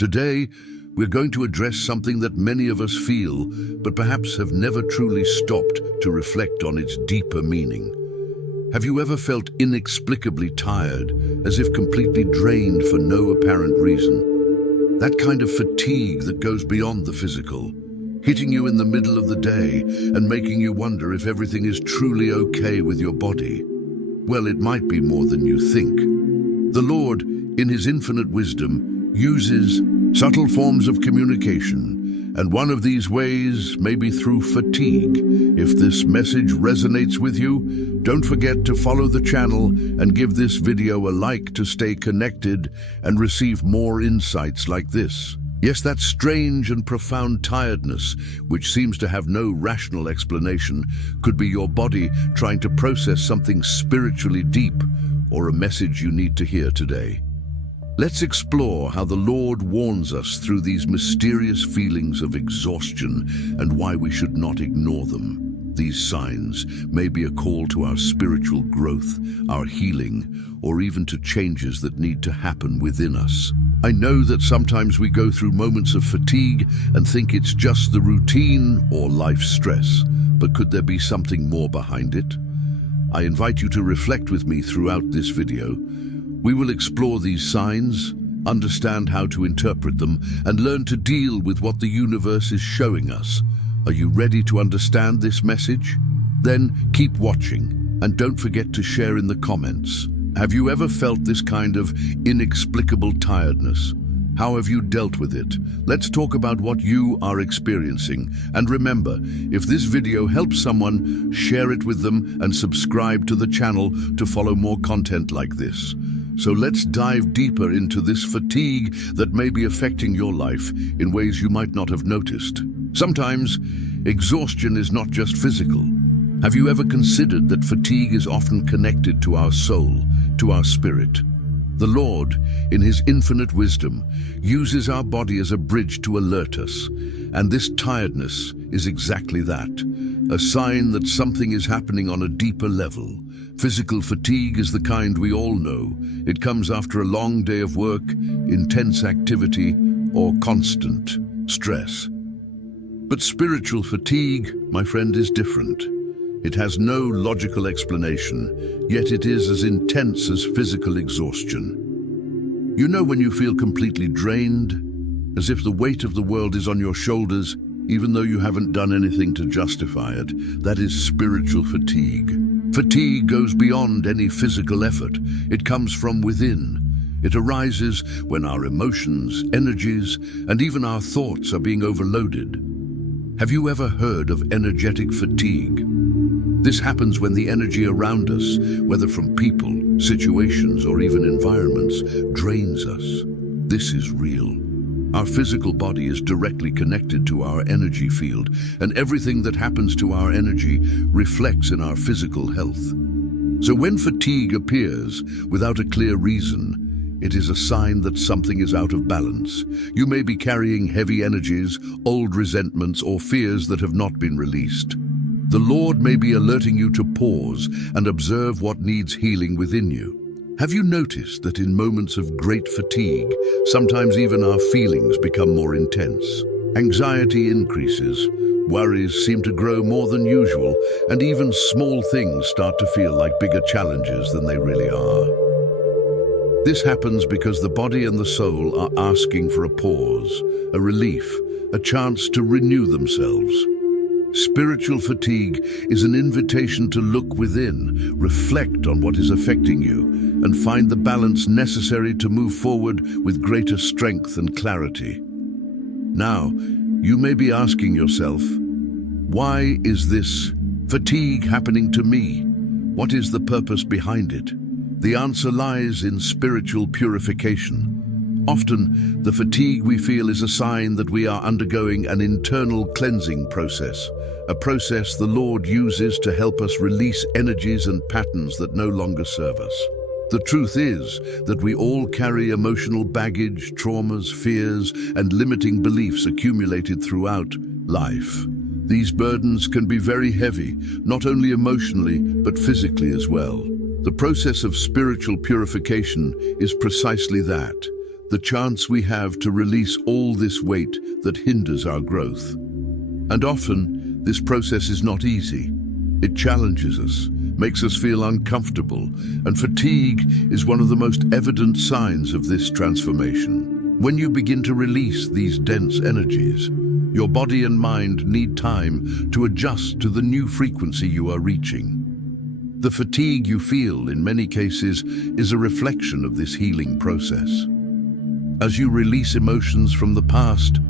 Today, we're going to address something that many of us feel, but perhaps have never truly stopped to reflect on its deeper meaning. Have you ever felt inexplicably tired, as if completely drained for no apparent reason? That kind of fatigue that goes beyond the physical, hitting you in the middle of the day and making you wonder if everything is truly okay with your body. Well, it might be more than you think. The Lord, in His infinite wisdom, uses subtle forms of communication, and one of these ways may be through fatigue. If this message resonates with you, don't forget to follow the channel and give this video a like to stay connected and receive more insights like this. Yes, that strange and profound tiredness, which seems to have no rational explanation, could be your body trying to process something spiritually deep or a message you need to hear today. Let's explore how the Lord warns us through these mysterious feelings of exhaustion and why we should not ignore them. These signs may be a call to our spiritual growth, our healing, or even to changes that need to happen within us. I know that sometimes we go through moments of fatigue and think it's just the routine or life stress, but could there be something more behind it? I invite you to reflect with me throughout this video. We will explore these signs, understand how to interpret them, and learn to deal with what the universe is showing us. Are you ready to understand this message? Then keep watching, and don't forget to share in the comments. Have you ever felt this kind of inexplicable tiredness? How have you dealt with it? Let's talk about what you are experiencing. And remember, if this video helps someone, share it with them and subscribe to the channel to follow more content like this. So let's dive deeper into this fatigue that may be affecting your life in ways you might not have noticed. Sometimes, exhaustion is not just physical. Have you ever considered that fatigue is often connected to our soul, to our spirit? The Lord, in His infinite wisdom, uses our body as a bridge to alert us, and this tiredness is exactly that, a sign that something is happening on a deeper level. Physical fatigue is the kind we all know. It comes after a long day of work, intense activity, or constant stress. But spiritual fatigue, my friend, is different. It has no logical explanation, yet it is as intense as physical exhaustion. You know when you feel completely drained, as if the weight of the world is on your shoulders, even though you haven't done anything to justify it. That is spiritual fatigue. Fatigue goes beyond any physical effort. It comes from within. It arises when our emotions, energies, and even our thoughts are being overloaded. Have you ever heard of energetic fatigue? This happens when the energy around us, whether from people, situations, or even environments, drains us. This is real. Our physical body is directly connected to our energy field, and everything that happens to our energy reflects in our physical health. So when fatigue appears without a clear reason, it is a sign that something is out of balance. You may be carrying heavy energies, old resentments, or fears that have not been released. The Lord may be alerting you to pause and observe what needs healing within you. Have you noticed that in moments of great fatigue, sometimes even our feelings become more intense? Anxiety increases, worries seem to grow more than usual, and even small things start to feel like bigger challenges than they really are. This happens because the body and the soul are asking for a pause, a relief, a chance to renew themselves. Spiritual fatigue is an invitation to look within, reflect on what is affecting you, and find the balance necessary to move forward with greater strength and clarity. Now, you may be asking yourself, why is this fatigue happening to me? What is the purpose behind it? The answer lies in spiritual purification. Often, the fatigue we feel is a sign that we are undergoing an internal cleansing process, a process the Lord uses to help us release energies and patterns that no longer serve us. The truth is that we all carry emotional baggage, traumas, fears, and limiting beliefs accumulated throughout life. These burdens can be very heavy, not only emotionally, but physically as well. The process of spiritual purification is precisely that, the chance we have to release all this weight that hinders our growth. And often, this process is not easy. It challenges us, makes us feel uncomfortable, and fatigue is one of the most evident signs of this transformation. When you begin to release these dense energies, your body and mind need time to adjust to the new frequency you are reaching. The fatigue you feel, in many cases, is a reflection of this healing process. As you release emotions from the past,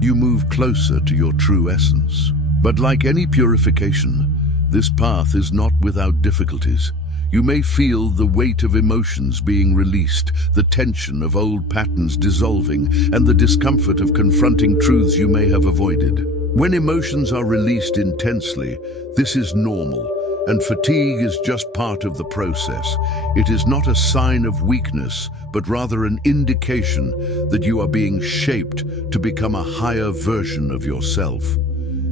you move closer to your true essence. But like any purification, this path is not without difficulties. You may feel the weight of emotions being released, the tension of old patterns dissolving, and the discomfort of confronting truths you may have avoided. When emotions are released intensely, this is normal, and fatigue is just part of the process. It is not a sign of weakness, but rather an indication that you are being shaped to become a higher version of yourself.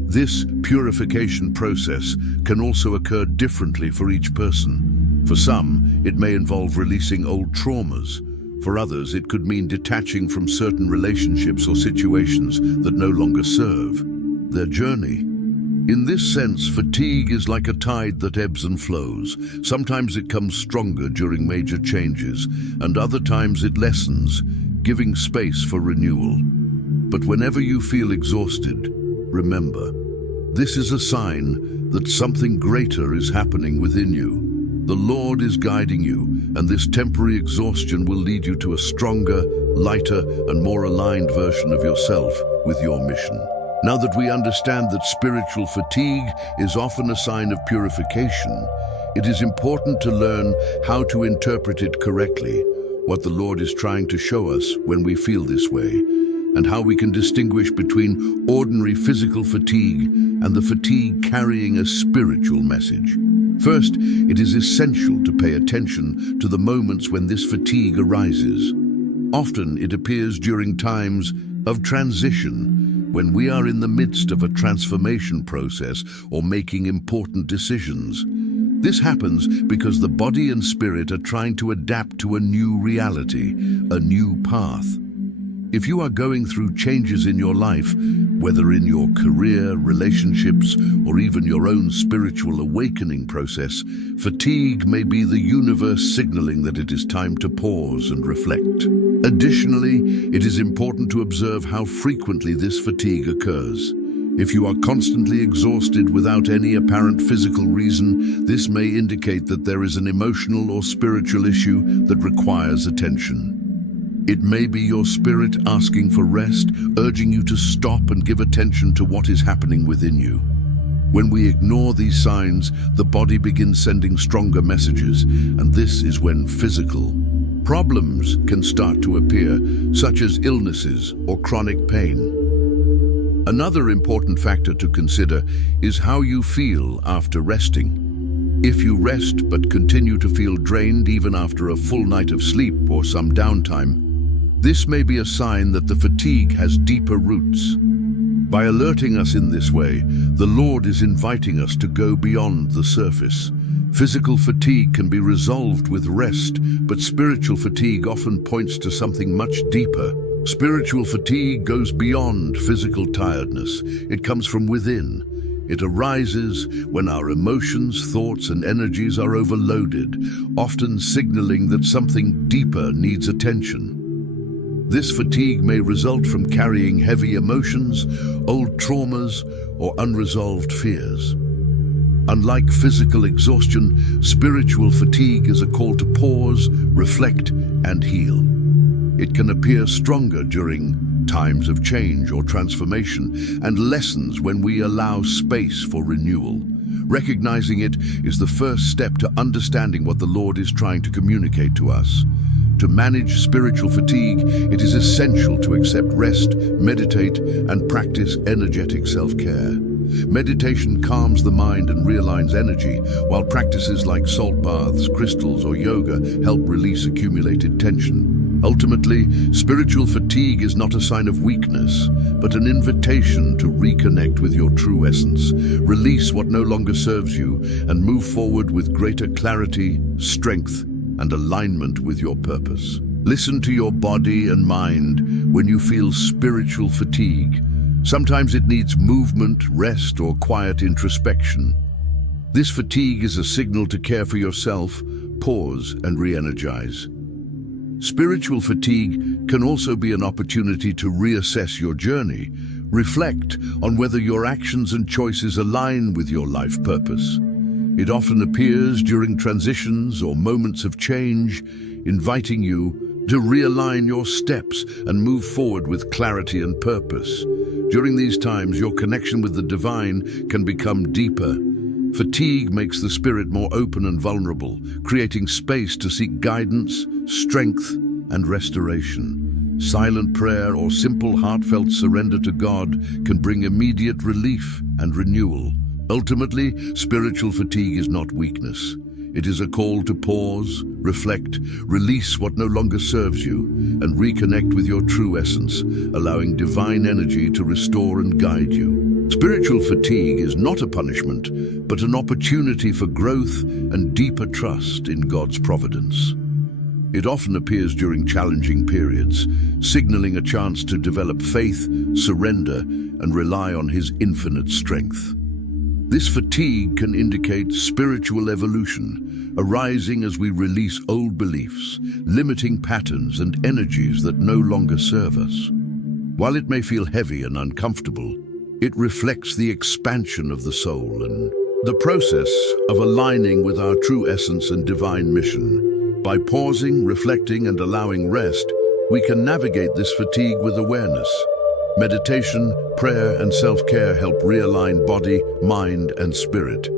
This purification process can also occur differently for each person. For some, it may involve releasing old traumas. For others, it could mean detaching from certain relationships or situations that no longer serve their journey. In this sense, fatigue is like a tide that ebbs and flows. Sometimes it comes stronger during major changes, and other times it lessens, giving space for renewal. But whenever you feel exhausted, remember, this is a sign that something greater is happening within you. The Lord is guiding you, and this temporary exhaustion will lead you to a stronger, lighter, and more aligned version of yourself with your mission. Now that we understand that spiritual fatigue is often a sign of purification, it is important to learn how to interpret it correctly, what the Lord is trying to show us when we feel this way, and how we can distinguish between ordinary physical fatigue and the fatigue carrying a spiritual message. First, it is essential to pay attention to the moments when this fatigue arises. Often it appears during times of transition, when we are in the midst of a transformation process or making important decisions. This happens because the body and spirit are trying to adapt to a new reality, a new path. If you are going through changes in your life, whether in your career, relationships, or even your own spiritual awakening process, fatigue may be the universe signaling that it is time to pause and reflect. Additionally, it is important to observe how frequently this fatigue occurs. If you are constantly exhausted without any apparent physical reason, this may indicate that there is an emotional or spiritual issue that requires attention. It may be your spirit asking for rest, urging you to stop and give attention to what is happening within you. When we ignore these signs, the body begins sending stronger messages, and this is when physical problems can start to appear, such as illnesses or chronic pain. Another important factor to consider is how you feel after resting. If you rest but continue to feel drained even after a full night of sleep or some downtime, this may be a sign that the fatigue has deeper roots. By alerting us in this way, the Lord is inviting us to go beyond the surface. Physical fatigue can be resolved with rest, but spiritual fatigue often points to something much deeper. Spiritual fatigue goes beyond physical tiredness. It comes from within. It arises when our emotions, thoughts, and energies are overloaded, often signaling that something deeper needs attention. This fatigue may result from carrying heavy emotions, old traumas, or unresolved fears. Unlike physical exhaustion, spiritual fatigue is a call to pause, reflect, and heal. It can appear stronger during times of change or transformation, and lessens when we allow space for renewal. Recognizing it is the first step to understanding what the Lord is trying to communicate to us. To manage spiritual fatigue, it is essential to accept rest, meditate, and practice energetic self-care. Meditation calms the mind and realigns energy, while practices like salt baths, crystals, or yoga help release accumulated tension. Ultimately, spiritual fatigue is not a sign of weakness, but an invitation to reconnect with your true essence, release what no longer serves you, and move forward with greater clarity, strength, and alignment with your purpose. Listen to your body and mind when you feel spiritual fatigue. Sometimes it needs movement, rest, or quiet introspection. This fatigue is a signal to care for yourself, pause, and re-energize. Spiritual fatigue can also be an opportunity to reassess your journey. Reflect on whether your actions and choices align with your life purpose. It often appears during transitions or moments of change, inviting you to realign your steps and move forward with clarity and purpose. During these times, your connection with the divine can become deeper. Fatigue makes the spirit more open and vulnerable, creating space to seek guidance, strength, and restoration. Silent prayer or simple heartfelt surrender to God can bring immediate relief and renewal. Ultimately, spiritual fatigue is not weakness. It is a call to pause, reflect, release what no longer serves you, and reconnect with your true essence, allowing divine energy to restore and guide you. Spiritual fatigue is not a punishment, but an opportunity for growth and deeper trust in God's providence. It often appears during challenging periods, signaling a chance to develop faith, surrender, and rely on His infinite strength. This fatigue can indicate spiritual evolution, arising as we release old beliefs, limiting patterns and energies that no longer serve us. While it may feel heavy and uncomfortable, it reflects the expansion of the soul and the process of aligning with our true essence and divine mission. By pausing, reflecting, and allowing rest, we can navigate this fatigue with awareness. Meditation, prayer, and self-care help realign body, mind, and spirit.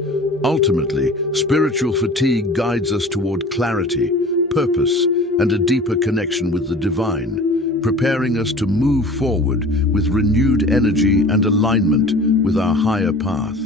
Ultimately, spiritual fatigue guides us toward clarity, purpose, and a deeper connection with the divine, preparing us to move forward with renewed energy and alignment with our higher path.